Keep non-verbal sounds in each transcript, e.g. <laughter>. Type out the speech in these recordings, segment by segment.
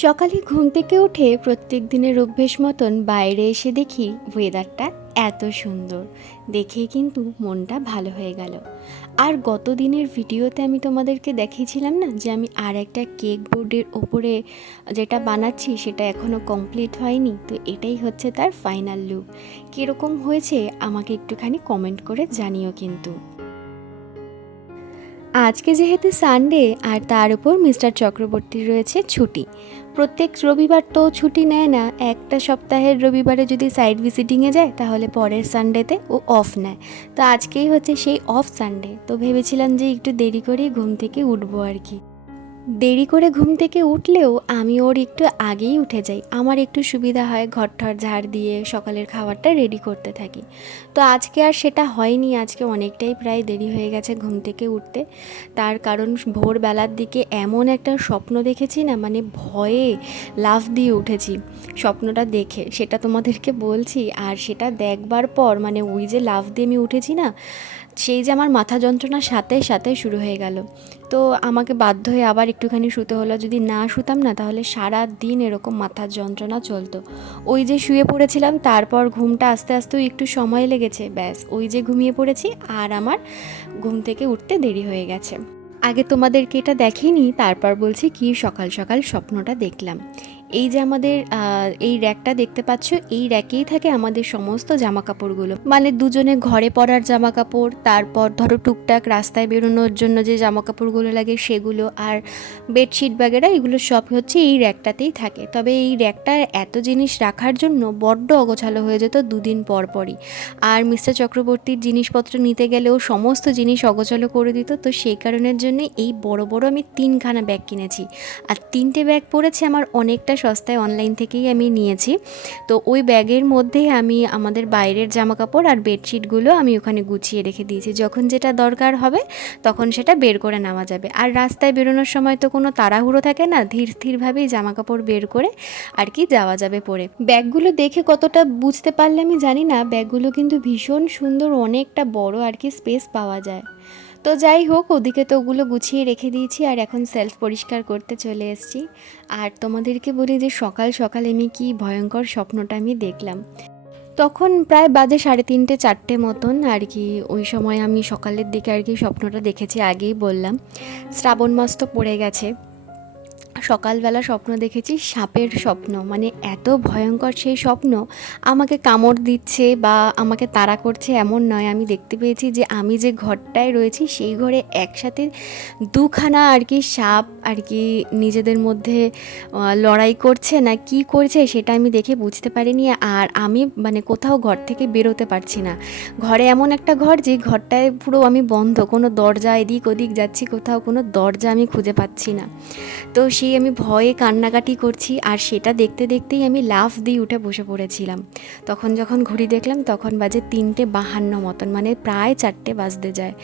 সকালে ঘুম থেকে উঠে প্রত্যেক দিনের অভ্যেস মতন বাইরে এসে দেখি ওয়েদারটা এত সুন্দর। দেখেই কিন্তু মনটা ভালো হয়ে গেল। আর গত দিনের ভিডিওতে আমি তোমাদেরকে দেখিয়েছিলাম না যে আমি আর একটা কেক বোর্ডের ওপরে যেটা বানাচ্ছি সেটা এখনও কমপ্লিট হয়নি, তো এটাই হচ্ছে তার ফাইনাল লুক কীরকম হয়েছে আমাকে একটুখানি কমেন্ট করে জানিও কিন্তু। আজকে যেহেতু সানডে আর তার উপর মিস্টার চক্রবর্তীর রয়েছে ছুটি। প্রত্যেক রবিবার তো ছুটি নেয় না, একটা সপ্তাহের রবিবারে যদি সাইড ভিজিটিংয়ে যায়, তাহলে পরের সানডেতে ও অফ নেয়। তো আজকেই হচ্ছে সেই অফ সানডে তো ভেবেছিলাম যে একটু দেরি করেই ঘুম থেকে উঠবো আর কি। দেরি করে ঘুম থেকে উঠলেও আমি ওর একটু আগেই উঠে যাই। আমার একটু সুবিধা হয় ঘর ঠর ঝাড় দিয়ে সকালের খাবারটা রেডি করতে থাকি। তো আজকে আর সেটা হয়নি, আজকে অনেকটাই প্রায় দেরি হয়ে গেছে ঘুম থেকে উঠতে। তার কারণ ভোরবেলার দিকে এমন একটা স্বপ্ন দেখেছি না মানে ভয়ে লাফ দিয়ে উঠেছি। স্বপ্নটা দেখে, সেটা তোমাদেরকে বলছি, আর সেটা দেখবার পর মানে ওই যে লাফ দিয়ে আমি উঠেছি না, সেই যে আমার মাথা যন্ত্রণার সাথে সাথে শুরু হয়ে গেল। তো আমাকে বাধ্য হয়ে আবার একটুখানি শুতে হলো। যদি না শুতাম না, তাহলে সারা দিন এরকম মাথার যন্ত্রণা চলতো। ওই যে শুয়ে পড়েছিলাম, তারপর ঘুমটা আস্তে আস্তেও একটু সময় লেগেছে। ব্যাস, ওই যে ঘুমিয়ে পড়েছি, আর আমার ঘুম থেকে উঠতে দেরি হয়ে গেছে। আগে তোমাদেরকে এটা দেখিনি, তারপর বলছি কি সকাল সকাল স্বপ্নটা দেখলাম। এই যে আমাদের এই র্যাকটা দেখতে পাচ্ছ, এই র্যাকেই থাকে আমাদের সমস্ত জামা কাপড়গুলো মানে দুজনে ঘরে পরার জামা কাপড় তারপর ধরো টুকটাক রাস্তায় বেরোনোর জন্য যে জামা কাপড়গুলো লাগে সেগুলো আর বেডশিট বাগেরা, এগুলো সব হচ্ছে এই র্যাকটাতেই থাকে। তবে এই র্যাকটা এত জিনিস রাখার জন্য বড্ড অগোছালো হয়ে যেত দুদিন পর পরই। আর মিস্টার চক্রবর্তীর জিনিসপত্র নিতে গেলেও সমস্ত জিনিস অগোছালো করে দিত, তো সেই কারণের জন্য এই বড় বড় আমি তিনখানা ব্যাগ কিনেছি। আর তিনটে ব্যাগ পড়েছে আমার অনেকটা সস্তায় অনলাইন থেকেই আমি নিয়েছি। তো ওই ব্যাগের মধ্যেই আমি আমাদের বাইরের জামা কাপড় আর বেডশিটগুলো আমি ওখানে গুছিয়ে রেখে দিয়েছি। যখন যেটা দরকার হবে, তখন সেটা বের করে নেওয়া যাবে। আর রাস্তায় বেরোনোর সময় তো কোনো তাড়াহুড়ো থাকে না, ধীর স্থিরভাবেই জামা কাপড় বের করে আর কি যাওয়া যাবে পরে। ব্যাগগুলো দেখে কতটা বুঝতে পারলে আমি জানি না, ব্যাগগুলো কিন্তু ভীষণ সুন্দর, অনেকটা বড় আর কি স্পেস পাওয়া যায়। তো যাই হোক, ওদিকে তো ওগুলো গুছিয়ে রেখে দিয়েছি আর এখন সেলফ পরিষ্কার করতে চলে এসেছি। আর তোমাদেরকে বলি যে সকাল সকাল আমি কি ভয়ঙ্কর স্বপ্নটা আমি দেখলাম। তখন প্রায় বাজে সাড়ে তিনটে, চারটে মতন আর কি ওই সময় আমি সকালের দিকে আর কি স্বপ্নটা দেখেছি, আগেই বললাম। শ্রাবণ মাস তো পড়ে গেছে। সকালবেলা স্বপ্ন দেখেছি, সাপের স্বপ্ন। মানে এত ভয়ঙ্কর সেই স্বপ্ন আমাকে কামড় দিচ্ছে বা আমাকে তাড়া করছে এমন নয়। আমি দেখতে পেয়েছি যে আমি যে ঘরটায় রয়েছি, সেই ঘরে একসাথে দুখানা আর কি সাপ আর কি নিজেদের মধ্যে লড়াই করছে না কি করছে সেটা আমি দেখে বুঝতে পারিনি আর আমি মানে কোথাও ঘর থেকে বেরোতে পারছি না। ঘরে এমন একটা ঘর যে ঘরটায় পুরো আমি বন্ধ, কোনো দরজা এদিক ওদিক যাচ্ছি কোথাও কোনো দরজা আমি খুঁজে পাচ্ছি না। তো সেই আমি ভয়ে কান্নাকাটি করছি আর সেটা দেখতে দেখতেই আমি লাফ দিয়ে উঠে বসে পড়েছিলাম। তখন যখন ঘড়ি দেখলাম, তখন বাজে তিনটে বাহান্ন মতন মানে প্রায় চারটে বাজতে যায়।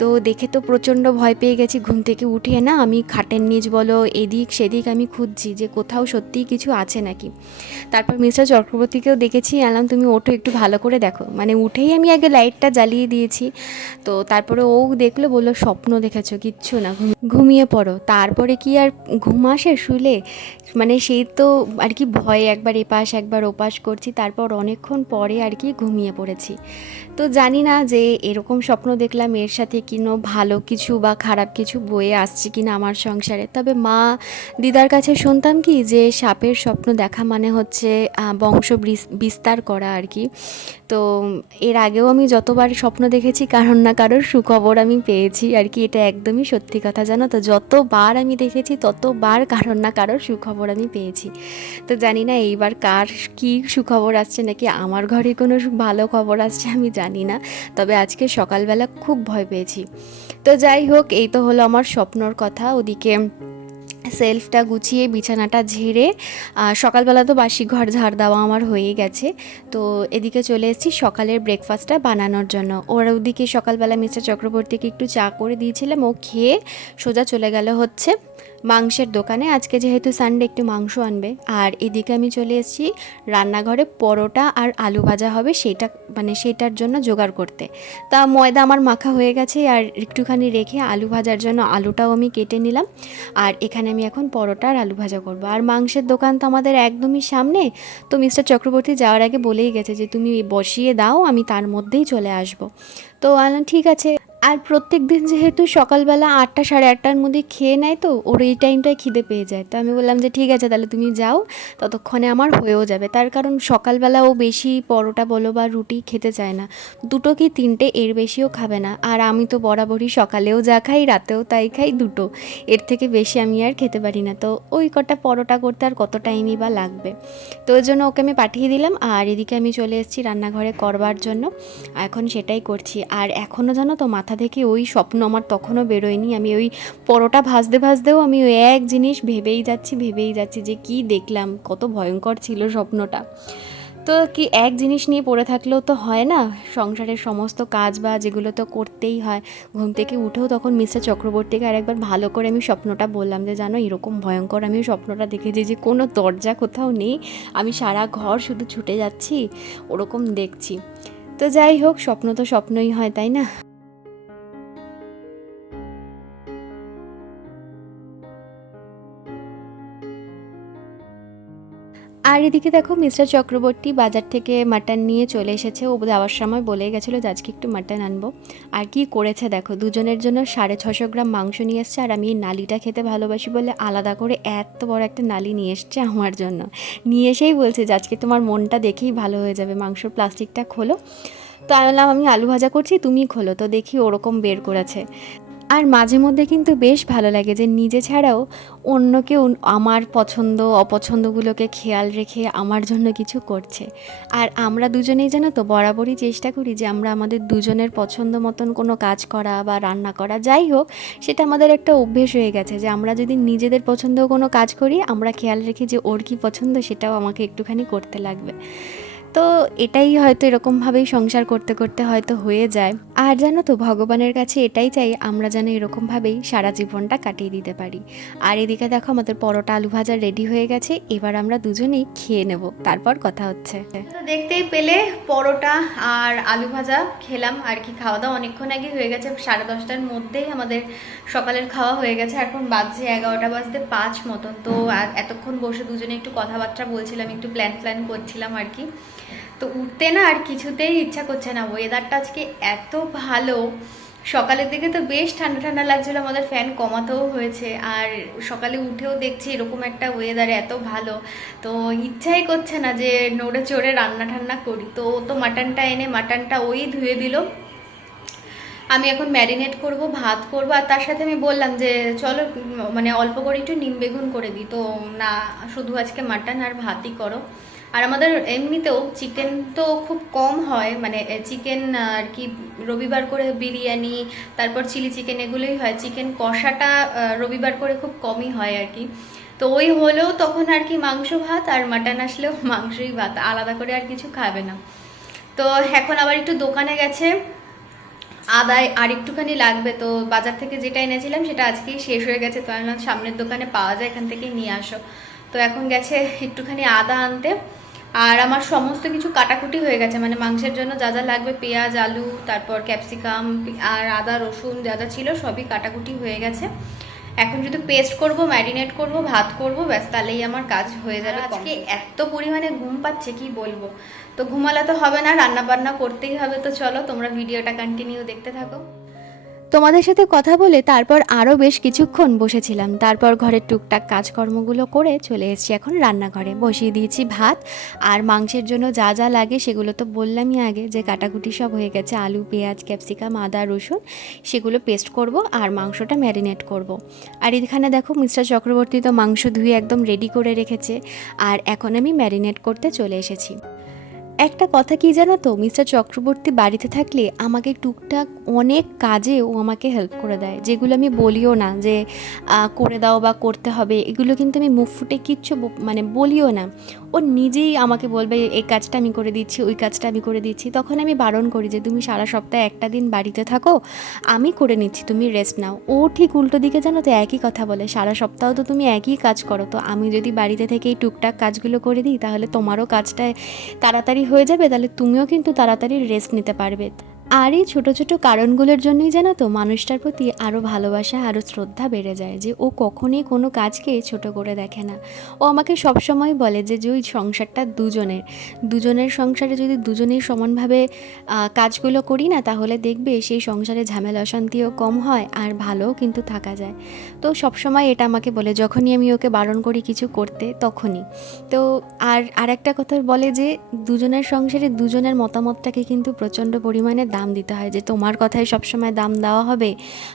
তো দেখে তো প্রচণ্ড ভয় পেয়ে গেছি, ঘুম থেকে উঠে না আমি খাটের নিচ বলো, এদিক সেদিক আমি খুঁজছি যে কোথাও সত্যিই কিছু আছে নাকি। তারপর মিস্টার চক্রবর্তীকেও দেখেছি, আলাম তুমি ওঠো একটু ভালো করে দেখো। মানে উঠেই আমি আগে লাইটটা জ্বালিয়ে দিয়েছি। তো তারপরে ও দেখল, বলল, স্বপ্ন দেখেছ, কিচ্ছু না ঘুমিয়ে পড়ো। তারপরে কি আর ঘুম আসে শুলে মানে সেই তো আর কি ভয়ে একবার এপাশ, একবার ওপাশ করছি, তারপর অনেকক্ষণ পরে আর কি ঘুমিয়ে পড়েছি। তো জানি না যে এরকম স্বপ্ন দেখলাম এর সাথে কিনো ভালো কিছু বা খারাপ কিছু বয়ে আসছে কিনা আমার সংসারে। তবে মা দিদার কাছে শুনতাম কি যে সাপের স্বপ্ন দেখা মানে হচ্ছে বংশ বিস- বিস্তার করা আর কি। তো এর আগেও আমি যতবার স্বপ্ন দেখেছি, কারণ না কারোর সুখবর আমি পেয়েছি আর কি, এটা একদমই সত্যি কথা, জানো তো? যতবার আমি দেখেছি, ততবার কারণ না কারোর সুখবর আমি পেয়েছি। তো জানি না এইবার কার কি সুখবর আসছে, নাকি আমার ঘরে কোনো ভালো খবর আসছে আমি জানি না, তবে আজকে সকালবেলা খুব ভয় পেয়েছি। তো যাই হোক, এই তো হলো আমার স্বপ্নর কথা, ওদিকে সেলফটা গুছিয়ে বিছানাটা ঝেড়ে সকালবেলা তো বাসি ঘর ঝাড় দেওয়া আমার হয়ে গেছে। তো এদিকে চলে এসেছি সকালের ব্রেকফাস্টটা বানানোর জন্য। ওর ওদিকে সকালবেলা মিস্টার চক্রবর্তীকে একটু চা করে দিয়েছিলাম ও খেয়ে সোজা চলে গেল হচ্ছে মাংসের দোকানে। আজকে যেহেতু সানডে একটু মাংস আনবে, আর এদিকে আমি চলে এসেছি রান্নাঘরে পরোটা আর আলু ভাজা হবে সেটা মানে সেটার জন্য জোগাড় করতে। তা ময়দা আমার মাখা হয়ে গেছে, আর একটুখানি রেখে আলু ভাজার জন্য আলুটাও আমি কেটে নিলাম। আর এখানে আমি এখন পরোটা আর আলু ভাজা করব। আর মাংসের দোকান তো আমাদের একদমই সামনে, তো মিস্টার চক্রবর্তী যাওয়ার আগে বলেই গেছে যে, তুমি বসিয়ে দাও, আমি তার মধ্যেই চলে আসব। তো ঠিক আছে। আর প্রত্যেক দিন যেহেতু সকালবেলা আটটা, সাড়ে আটটার মধ্যে খেয়ে নেয় তো, ওর এই টাইমটায় খিদে পেয়ে যায়। তো আমি বললাম যে, ঠিক আছে, তাহলে তুমি যাও, ততক্ষণে আমার হয়েও যাবে। তার কারণ সকালবেলা ও বেশি পরোটা বলো বা রুটি খেতে চায় না। দুটো কি তিনটে, এর বেশিও খাবে না। আর আমি তো বরাবরই সকালেও যা খাই, রাতেও তাই খাই দুটো। এর থেকে বেশি আমি আর খেতে পারি না। তো ওই কটা পরোটা করতে আর কত টাইমই বা লাগবে? তো ওই জন্য ওকে আমি পাঠিয়ে দিলাম। আর এদিকে আমি চলে এসেছি রান্নাঘরে করবার জন্য। এখন সেটাই করছি। আর এখনও জানো তো মাথা থেকে ওই স্বপ্ন আমার তখনও বেরোয়নি। আমি ওই পরোটা ভাজতে ভাজতেও আমি ওই এক জিনিস ভেবেই যাচ্ছি ভেবেই যাচ্ছি যে কি দেখলাম, কত ভয়ঙ্কর ছিল স্বপ্নটা। তো কি এক জিনিস নিয়ে পড়ে থাকলেও তো হয় না, সংসারের সমস্ত কাজ বা যেগুলো তো করতেই হয়। ঘুম থেকে উঠেও তখন মিস্টার চক্রবর্তীকে আরেকবার ভালো করে আমি স্বপ্নটা বললাম যে, জানো, এরকম ভয়ঙ্কর আমি স্বপ্নটা দেখেছি যে, কোনো দরজা কোথাও নেই। আমি সারা ঘর শুধু ছুটে যাচ্ছি, ওরকম দেখছি। তো যাই হোক, স্বপ্ন তো স্বপ্নই হয়, তাই না? আর এদিকে দেখো মিস্টার চক্রবর্তী বাজার থেকে মাটন নিয়ে চলে এসেছে। ও যাওয়ার সময় বলে গেছিল যে, আজকে একটু মাটন আনব। আর কি করেছে দেখো, দুজনের জন্য সাড়ে ছশো গ্রাম মাংস নিয়ে এসছে। আর আমি এই নালিটা খেতে ভালোবাসি বলে আলাদা করে এত বড় একটা নালি নিয়ে এসছে আমার জন্য। নিয়ে এসেই বলছে যে, আজকে তোমার মনটা দেখেই ভালো হয়ে যাবে, মাংসর প্লাস্টিকটা খোলো। তো আমি বললাম, আমি আলু ভাজা করছি তুমি খোলো। তো দেখি ওরকম বের করেছে। আর মাঝে মধ্যে কিন্তু বেশ ভালো লাগে যে নিজে ছাড়াও অন্য কেউ আমার পছন্দ, অপছন্দগুলোকে খেয়াল রেখে আমার জন্য কিছু করছে। আর আমরা দুজনেই জানো তো বরাবরই চেষ্টা করি যে আমরা আমাদের দুজনের পছন্দ মতন কোনো কাজ করা বা রান্না করা। যাই হোক, সেটা আমাদের একটা অভ্যেস হয়ে গেছে যে আমরা যদি নিজেদের পছন্দ কোনো কাজ করি, আমরা খেয়াল রেখি যে ওর কী পছন্দ সেটাও আমাকে একটুখানি করতে লাগবে। তো এটাই হয়তো এরকমভাবেই সংসার করতে করতে হয়তো হয়ে যায়। আর জানো তো, ভগবানের কাছে এটাই চাই, আমরা যেন এরকমভাবেই সারা জীবনটা কাটিয়ে দিতে পারি। আর এদিকে দেখো, আমাদের পরোটা আলু ভাজা রেডি হয়ে গেছে, এবার আমরা দুজনেই খেয়ে নেব, তারপর কথা হচ্ছে। দেখতেই পেলে, পরোটা আর আলু ভাজা খেলাম, আর কি খাওয়া দাওয়া অনেকক্ষণ আগে হয়ে গেছে, সাড়ে দশটার মধ্যেই আমাদের সকালের খাওয়া হয়ে গেছে এখন বাজছে এগারোটা বাজতে পাঁচ মতন তো এতক্ষণ বসে দুজনে একটু কথাবার্তা বলছিলাম, একটু প্ল্যান প্ল্যান করছিলাম আর কি। তো উঠতে না আর কিছুতেই ইচ্ছা করছে না। ওয়েদারটা আজকে এত ভালো। সকালের দিকে তো বেশ ঠান্ডা ঠান্ডা লাগছিল, আমাদের ফ্যান কমাতেও হয়েছে। আর সকালে উঠেও দেখছি এরকম একটা ওয়েদার এত ভালো। তো ইচ্ছাই করছে না যে নড়ে চড়ে রান্না ঠান্না করি। তো ও তো মাটনটা এনে মাটনটা ওই ধুয়ে দিল। আমি এখন ম্যারিনেট করব, ভাত করব, আর তার সাথে আমি বললাম যে, চলো মানে অল্প করে একটু নিম বেগুন করে দিই। তো না, শুধু আজকে মাটন আর ভাতই করো। আর আমাদের এমনিতেও চিকেন তো খুব কম হয় মানে চিকেন আর কি রবিবার করে বিরিয়ানি, তারপর চিলি চিকেন এগুলোই হয়। চিকেন কষাটা রবিবার করে খুব কমই হয় আর কি। তো ওই হলেও তখন আর কি মাংস ভাত আর মাটন আসলেও <laughs> মাংসই ভাত, আলাদা করে আর কিছু খাবে না। তো এখন আবার একটু দোকানে গেছে, আদায় আর একটুখানি লাগবে। তো বাজার থেকে যেটা এনেছিলাম সেটা আজকেই শেষ হয়ে গেছে। তো আমি সামনের দোকানে পাওয়া যায়, এখান থেকে নিয়ে আসো। তো এখন গেছে একটুখানি আদা আনতে। আর আমার সমস্ত কিছু কাটাকুটি হয়ে গেছে মানে মাংসের জন্য যা যা লাগবে পেঁয়াজ আলু তারপর ক্যাপসিকাম আর আদা রসুন যা যা ছিল সবই কাটাকুটি হয়ে গেছে। এখন যদি পেস্ট করব ম্যারিনেট করব ভাত করব ব্যাস তাহলেই আমার কাজ হয়ে যাবে আজকে এত পরিমাণে ঘুম পাচ্ছে কি বলব? তো ঘুমালে তো হবে না রান্না বান্না করতেই হবে তো চলো তোমরা ভিডিওটা কন্টিনিউ দেখতে থাকো। তোমাদের সাথে কথা বলে তারপর আরও বেশ কিছুক্ষণ বসেছিলাম। তারপর ঘরের টুকটাক কাজকর্মগুলো করে চলে এসেছি এখন রান্নাঘরে। বসিয়ে দিয়েছি ভাত আর মাংসের জন্য যা যা লাগে সেগুলো তো বললামই আগে যে কাটাকুটি সব হয়ে গেছে, আলু, পেঁয়াজ, ক্যাপসিকাম, আদা, রসুন সেগুলো পেস্ট করব আর মাংসটা ম্যারিনেট করব। আর এখানে দেখো মিস্টার চক্রবর্তী তো মাংস ধুয়ে একদম রেডি করে রেখেছে আর এখন আমি ম্যারিনেট করতে চলে এসেছি। একটা কথা কি জানো তো? মিস্টার চক্রবর্তী বাড়িতে থাকলে আমাকে টুকটাক অনেক কাজে ও আমাকে হেল্প করে দেয়। যেগুলো আমি বলিও না যে করে দাও বা করতে হবে, এগুলো কিন্তু আমি মুখ ফুটে কিচ্ছু মানে বলিও না। ও নিজেই আমাকে বলবে এই কাজটা আমি করে দিচ্ছি, ওই কাজটা আমি করে দিচ্ছি। তখন আমি বারণ করি যে, তুমি সারা সপ্তাহে একটা দিন বাড়িতে থাকো, আমি করে নিচ্ছি, তুমি রেস্ট নাও। ও ঠিক উল্টো দিকে জানো তো একই কথা বলে, সারা সপ্তাহ তো তুমি একই কাজ করো, তো আমি যদি বাড়িতে থেকে এই টুকটাক কাজগুলো করে দিই, তাহলে তোমারও কাজটা তাড়াতাড়ি হয়ে যাবে তাহলে তুমিও কিন্তু তাড়াতাড়ি রেস্ট নিতে পারবে। আর এই ছোটো ছোটো কারণগুলোর জন্যই জানো তো মানুষটার প্রতি আরও ভালোবাসা আরও শ্রদ্ধা বেড়ে যায় যে ও কখনোই কোনো কাজকে ছোট করে দেখে না। ও আমাকে সবসময় বলে যে যে ওই সংসারটা দুজনের। দুজনের সংসারে যদি দুজনেই সমানভাবে কাজগুলো করি না, তাহলে দেখবে সেই সংসারে ঝামেলা, অশান্তিও কম হয় আর ভালোও কিন্তু থাকা যায়। তো সবসময় এটা আমাকে বলে, যখনই আমি ওকে বারণ করি কিছু করতে, তখনই। তো আর আর একটা কথা বলে যে, দুজনের সংসারে দুজনের মতামতটাকে কিন্তু প্রচণ্ড পরিমাণে দাম দিতে হয় যে তোমার কথায় সবসময় দাম দেওয়া হবে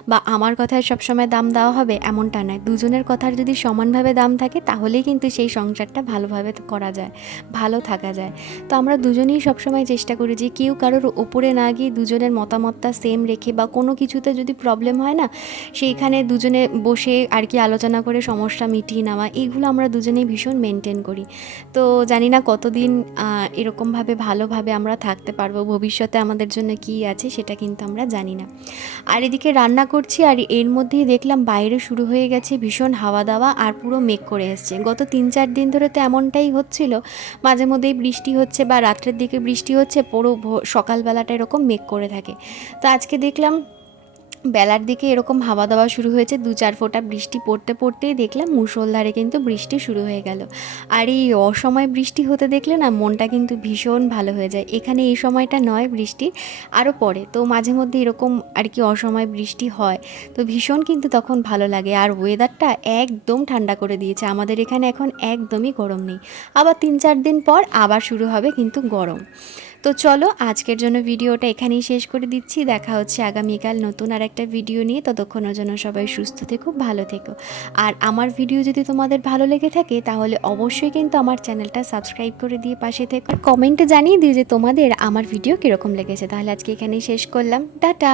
বা আমার কথায় সবসময় দাম দেওয়া হবে এমনটা নয়। দুজনের কথার যদি সমানভাবে দাম থাকে তাহলেই কিন্তু সেই সংসারটা ভালোভাবে করা যায়, ভালো থাকা যায়। তো আমরা দুজনেই সবসময় চেষ্টা করি যে কেউ কারোর ওপরে না গিয়ে দুজনের মতামতটা সেম রেখে বা কোনো কিছুতে যদি প্রবলেম হয় না, সেইখানে দুজনে বসে আর কি আলোচনা করে সমস্যা মিটিয়ে নেওয়া এইগুলো আমরা দুজনেই ভীষণ মেনটেন করি। তো জানি না কতদিন এরকমভাবে ভালোভাবে আমরা থাকতে পারব, ভবিষ্যতে আমাদের জন্য কী আছে সেটা কিন্তু আমরা জানি না। আর এদিকে রান্না করছি আর এর মধ্যেই দেখলাম বাইরে শুরু হয়ে গেছে ভীষণ হাওয়া দাওয়া আর পুরো মেঘ করে এসছে। গত তিন চার দিন ধরে তো এমনটাই হচ্ছিল, মাঝে মধ্যেই বৃষ্টি হচ্ছে বা রাত্রের দিকে বৃষ্টি হচ্ছে, পুরো সকালবেলাটা এরকম মেঘ করে থাকে। তো আজকে দেখলাম বেলার দিকে এরকম হাওয়া দাওয়া শুরু হয়েছে, দু চার ফোঁটা বৃষ্টি পড়তে পড়তেই দেখলাম মুষলধারে কিন্তু বৃষ্টি শুরু হয়ে গেল। আর এই অসময় বৃষ্টি হতে দেখলে না মনটা কিন্তু ভীষণ ভালো হয়ে যায়। এখানে এই সময়টা নয় বৃষ্টি, আরও পরে। তো মাঝে মধ্যে এরকম আর কি অসময় বৃষ্টি হয়, তো ভীষণ কিন্তু তখন ভালো লাগে। আর ওয়েদারটা একদম ঠান্ডা করে দিয়েছে। আমাদের এখানে এখন একদমই গরম নেই। আবার তিন চার দিন পর আবার শুরু হবে কিন্তু গরম। তো চলো আজকের জন্য ভিডিওটা এখানেই শেষ করে দিচ্ছি। দেখা হচ্ছে আগামীকাল নতুন আর একটা ভিডিও নিয়ে। ততক্ষণের জন্য সবাই সুস্থ থেকো, ভালো থেকো। আর আমার ভিডিও যদি তোমাদের ভালো লেগে থাকে, তাহলে অবশ্যই কিন্তু আমার চ্যানেলটা সাবস্ক্রাইব করে দিয়ে পাশে থেকো। কমেন্টে জানিয়ে দিও যে তোমাদের আমার ভিডিও কীরকম লেগেছে। তাহলে আজকে এখানেই শেষ করলাম। টাটা!